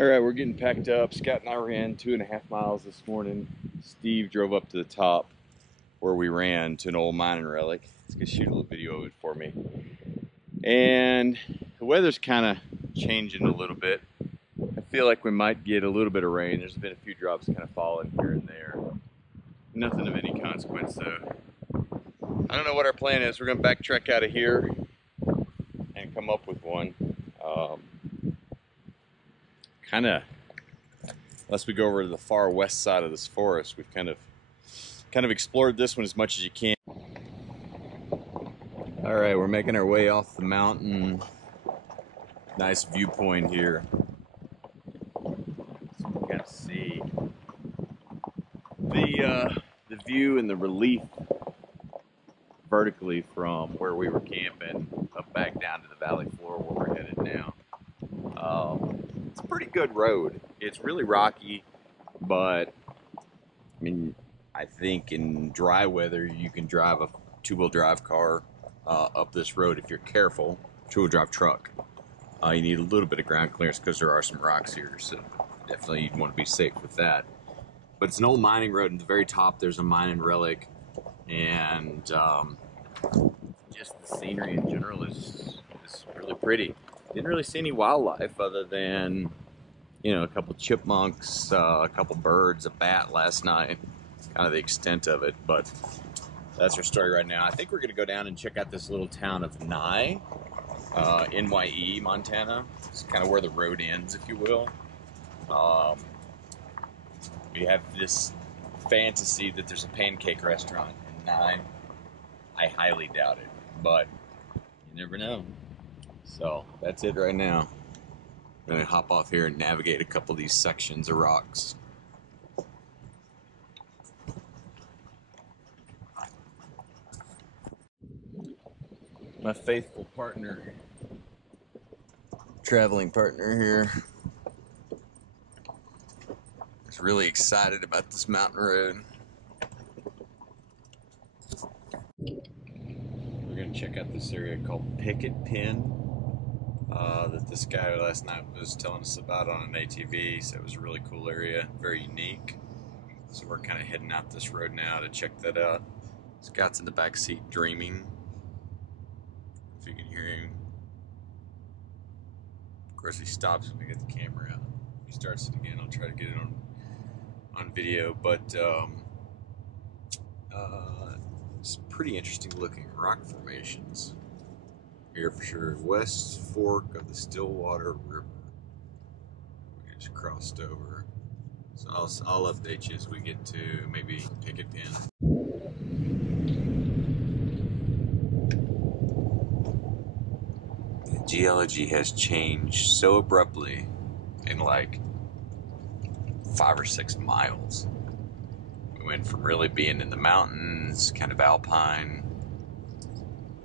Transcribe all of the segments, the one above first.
All right, we're getting packed up. Scott and I ran 2.5 miles this morning. Steve drove up to the top where we ran to an old mining relic. He's gonna shoot a little video of it for me. And the weather's kind of changing a little bit. I feel like we might get a little bit of rain. There's been a few drops kind of falling here and there. Nothing of any consequence though. I don't know what our plan is. We're gonna backtrack out of here and come up with one. Unless we go over to the far west side of this forest, we've kind of explored this one as much as you can. All right, we're making our way off the mountain. Nice viewpoint here. So we got to see the view and the relief vertically from where we were camping up back down to the valley floor where we're headed now. It's a pretty good road. It's really rocky, but I mean, I think in dry weather you can drive a two-wheel drive car up this road if you're careful. Two-wheel drive truck. You need a little bit of ground clearance because there are some rocks here, so definitely you'd want to be safe with that. But it's an old mining road, and at the very top there's a mining relic, and just the scenery in general is really pretty. Didn't really see any wildlife other than, you know, a couple chipmunks, a couple birds, a bat last night. Kind of the extent of it, but that's our story right now. I think we're going to go down and check out this little town of Nye, NYE, Montana. It's kind of where the road ends, if you will. We have this fantasy that there's a pancake restaurant in Nye. I highly doubt it, but you never know. So that's it right now. I'm going to hop off here and navigate a couple of these sections of rocks. My faithful partner, traveling partner here, is really excited about this mountain road. We're going to check out this area called Picket Pen that this guy last night was telling us about on an ATV. So it was a really cool area, very unique. So we're kind of heading out this road now to check that out. Scott's in the back seat dreaming. If you can hear him. Of course he stops when we get the camera out. He starts it again. I'll try to get it on video, but it's pretty interesting looking rock formations here for sure. West Fork of the Stillwater River. We just crossed over. So I'll update you as we get to maybe Picket Pen. The geology has changed so abruptly in like 5 or 6 miles. We went from really being in the mountains, kind of alpine,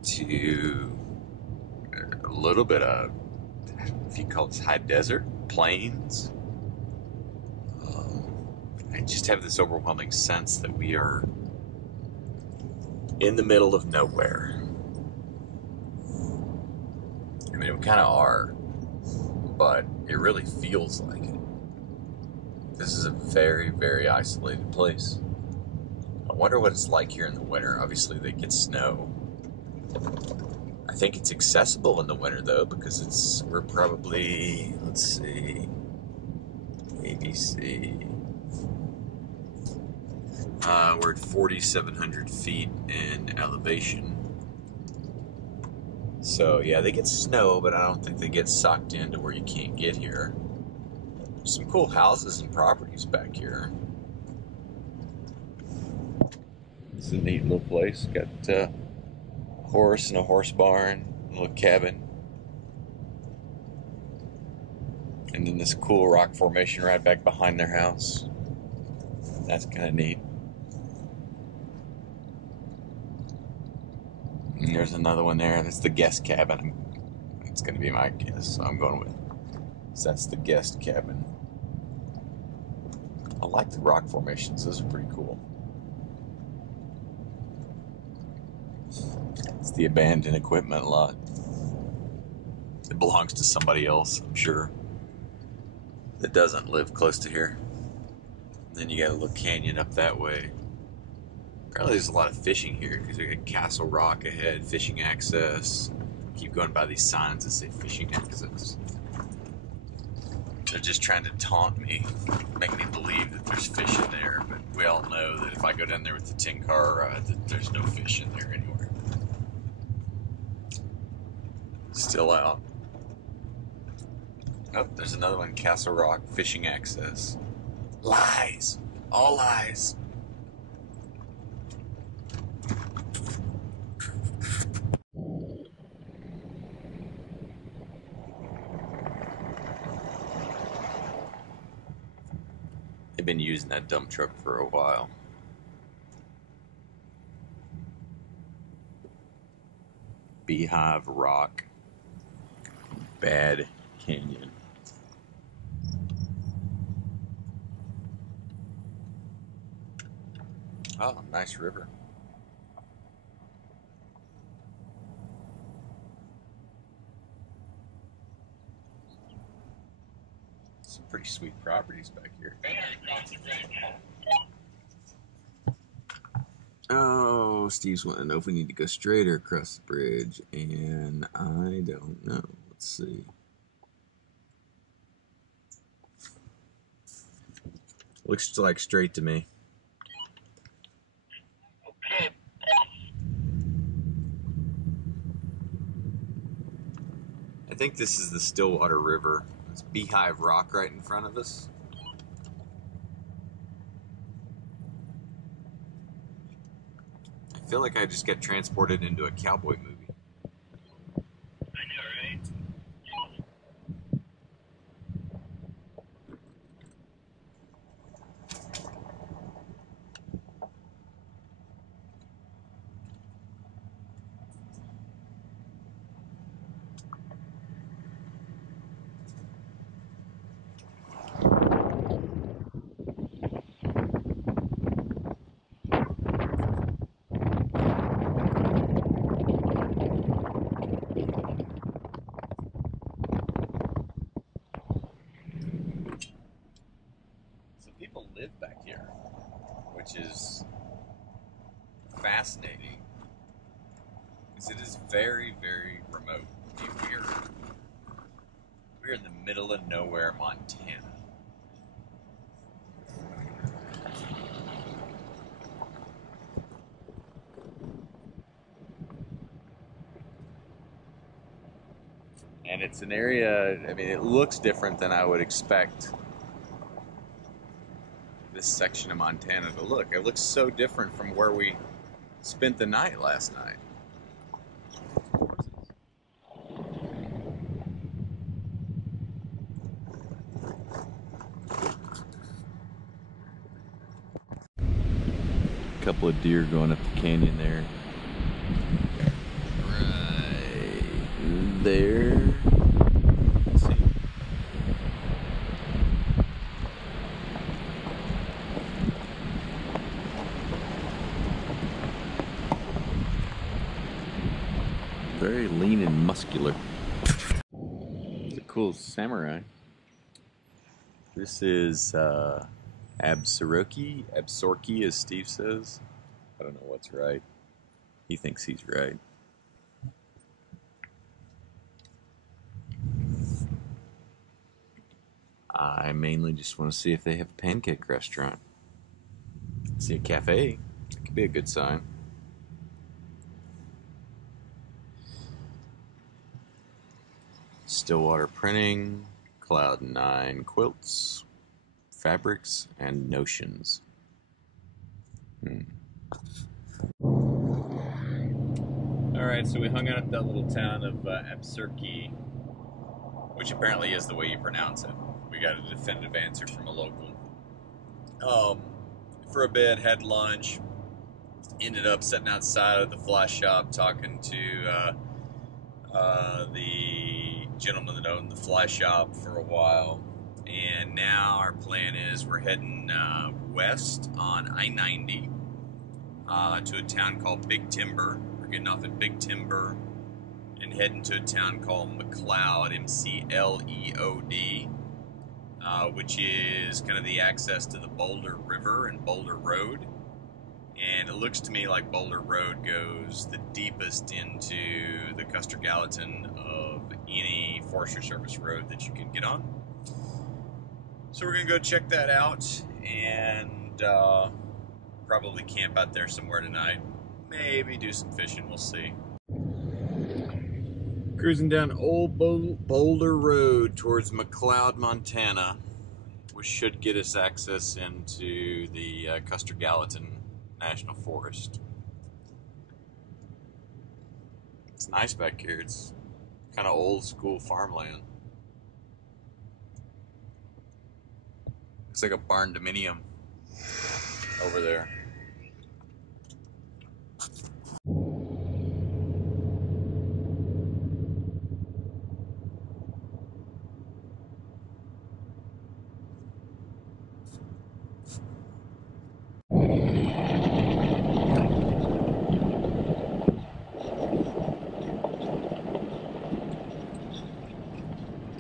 to a little bit of, I don't know if you call this high desert, plains. I just have this overwhelming sense that we are in the middle of nowhere. I mean, we kind of are, but it really feels like it. This is a very, very isolated place. I wonder what it's like here in the winter. Obviously, they get snow. I think it's accessible in the winter, though, because we're probably, let's see, ABC. We're at 4,700 feet in elevation. So, yeah, they get snow, but I don't think they get sucked into where you can't get here. There's some cool houses and properties back here. It's a neat little place. Got a horse and a horse barn, a little cabin. And then this cool rock formation right back behind their house. That's kind of neat. And there's another one there. That's the guest cabin. It's going to be my guess. So I'm going with. So that's the guest cabin. I like the rock formations. Those are pretty cool. It's the abandoned equipment lot. It belongs to somebody else, I'm sure. that doesn't live close to here. And then you got a little canyon up that way. Apparently there's a lot of fishing here because we got Castle Rock ahead, fishing access. Keep going by these signs that say fishing access. They're just trying to taunt me, make me believe that there's fish in there, but we all know that if I go down there with the tin car, that there's no fish in there anywhere. Still out. Oh, there's another one, Castle Rock, fishing access. Lies. All lies. They've been using that dump truck for a while. Beehive Rock, Bad Canyon. Oh, nice river. Some pretty sweet properties back here. Oh, Steve's wanting to know if we need to go straight or across the bridge, and I don't know. Let's see. Looks like straight to me. I think this is the Stillwater River. It's Beehive Rock right in front of us. I feel like I just got transported into a cowboy movie. I know, right? People live back here, which is fascinating because it is very, very remote. I mean, we're in the middle of nowhere, Montana. And it's an area, I mean, it looks different than I would expect this section of Montana to look. It looks so different from where we spent the night last night. A couple of deer going up the canyon there. Right there. Let's see. Very lean and muscular. It's a cool samurai. This is Absorki, as Steve says. I don't know what's right. He thinks he's right. I mainly just want to see if they have a pancake restaurant. See a cafe. That could be a good sign. Stillwater Printing, Cloud9 Quilts, Fabrics, and Notions. Alright, so we hung out at that little town of Absurki, which apparently is the way you pronounce it. We got a definitive answer from a local. For a bit, had lunch, ended up sitting outside of the fly shop talking to the gentleman that owned the fly shop for a while. And now our plan is we're heading west on I-90 to a town called Big Timber. We're getting off at Big Timber and heading to a town called McLeod, M-C-L-E-O-D. which is kind of the access to the Boulder River and Boulder Road. And it looks to me like Boulder Road goes the deepest into the Custer Gallatin of any Forestry Service road that you can get on. So we're going to go check that out and probably camp out there somewhere tonight. Maybe do some fishing, we'll see. Cruising down Old Boulder Road towards McLeod, Montana, which should get us access into the Custer Gallatin National Forest. It's nice back here. It's kind of old school farmland. Looks like a barn dominium over there.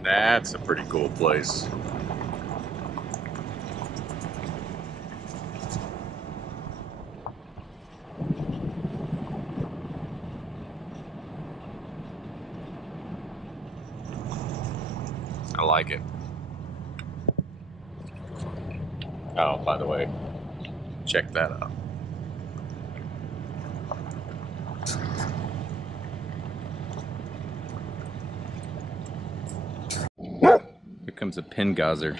That's a pretty cool place. I like it. Oh, by the way, check that out. Here comes a pin gauzer.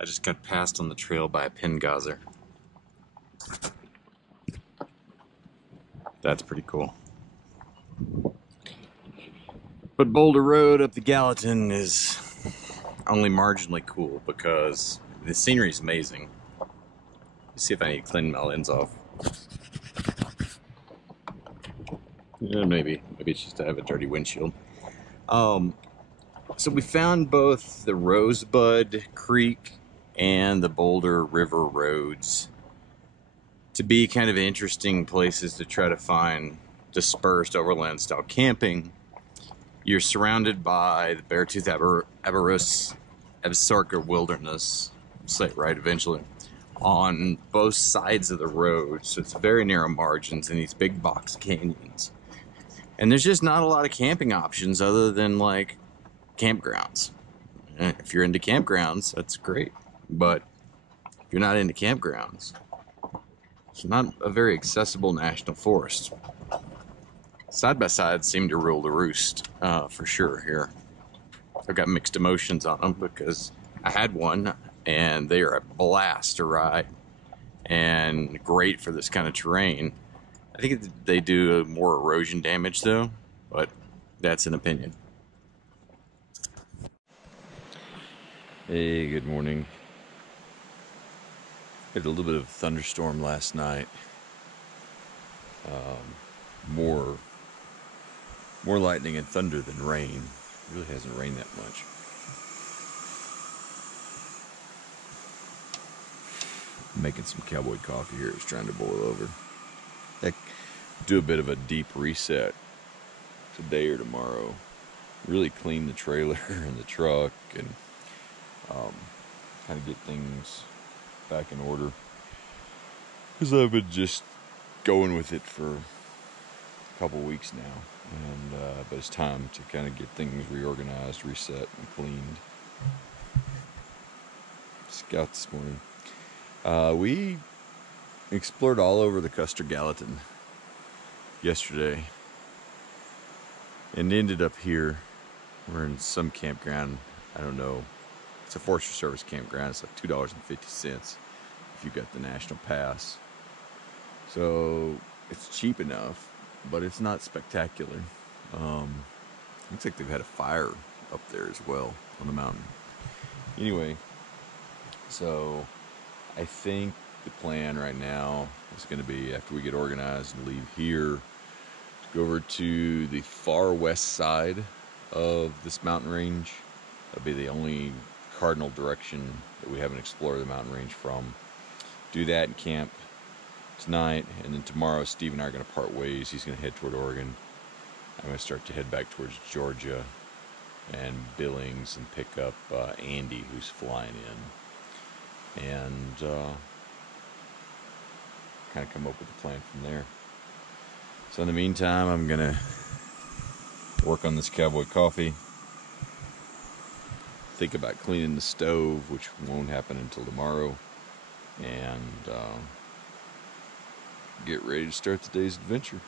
I just got passed on the trail by a pin gauzer. That's pretty cool. But Boulder Road up the Gallatin is only marginally cool because the scenery is amazing. Let's see if I need to clean my lens off. Yeah, maybe it's just I have a dirty windshield. So we found both the Rosebud Creek and the Boulder River roads to be kind of interesting places to try to find dispersed overland style camping. You're surrounded by the Beartooth Absaroka Wilderness, say it right eventually, on both sides of the road. So it's very narrow margins and these big box canyons. And there's just not a lot of camping options other than like campgrounds. If you're into campgrounds, that's great. But if you're not into campgrounds, it's not a very accessible national forest. Side-by-sides seem to rule the roost, for sure here. I've got mixed emotions on them because I had one and they are a blast to ride and great for this kind of terrain. I think they do more erosion damage though, but that's an opinion. Hey, good morning. Had a little bit of thunderstorm last night. More lightning and thunder than rain. It really hasn't rained that much. I'm making some cowboy coffee here. It's trying to boil over. Heck, do a bit of a deep reset today or tomorrow. Really clean the trailer and the truck and kind of get things back in order. Because I've been just going with it for a couple weeks now. But it's time to kind of get things reorganized, reset, and cleaned. Scout this morning. We explored all over the Custer Gallatin yesterday and ended up here. We're in some campground. I don't know. It's a Forestry Service campground. It's like $2.50 if you got the National Pass. So it's cheap enough, but it's not spectacular. Looks like they've had a fire up there as well on the mountain. Anyway, so I think the plan right now is going to be, after we get organized and leave here, to go over to the far west side of this mountain range. That'll be the only cardinal direction that we haven't explored the mountain range from. Do that and camp tonight, and then tomorrow Steve and I are going to part ways. He's going to head toward Oregon. I'm going to start to head back towards Georgia and Billings and pick up Andy, who's flying in, and kind of come up with a plan from there. So in the meantime, I'm going to work on this Cowboy coffee, think about cleaning the stove, which won't happen until tomorrow, and get ready to start the day's adventure.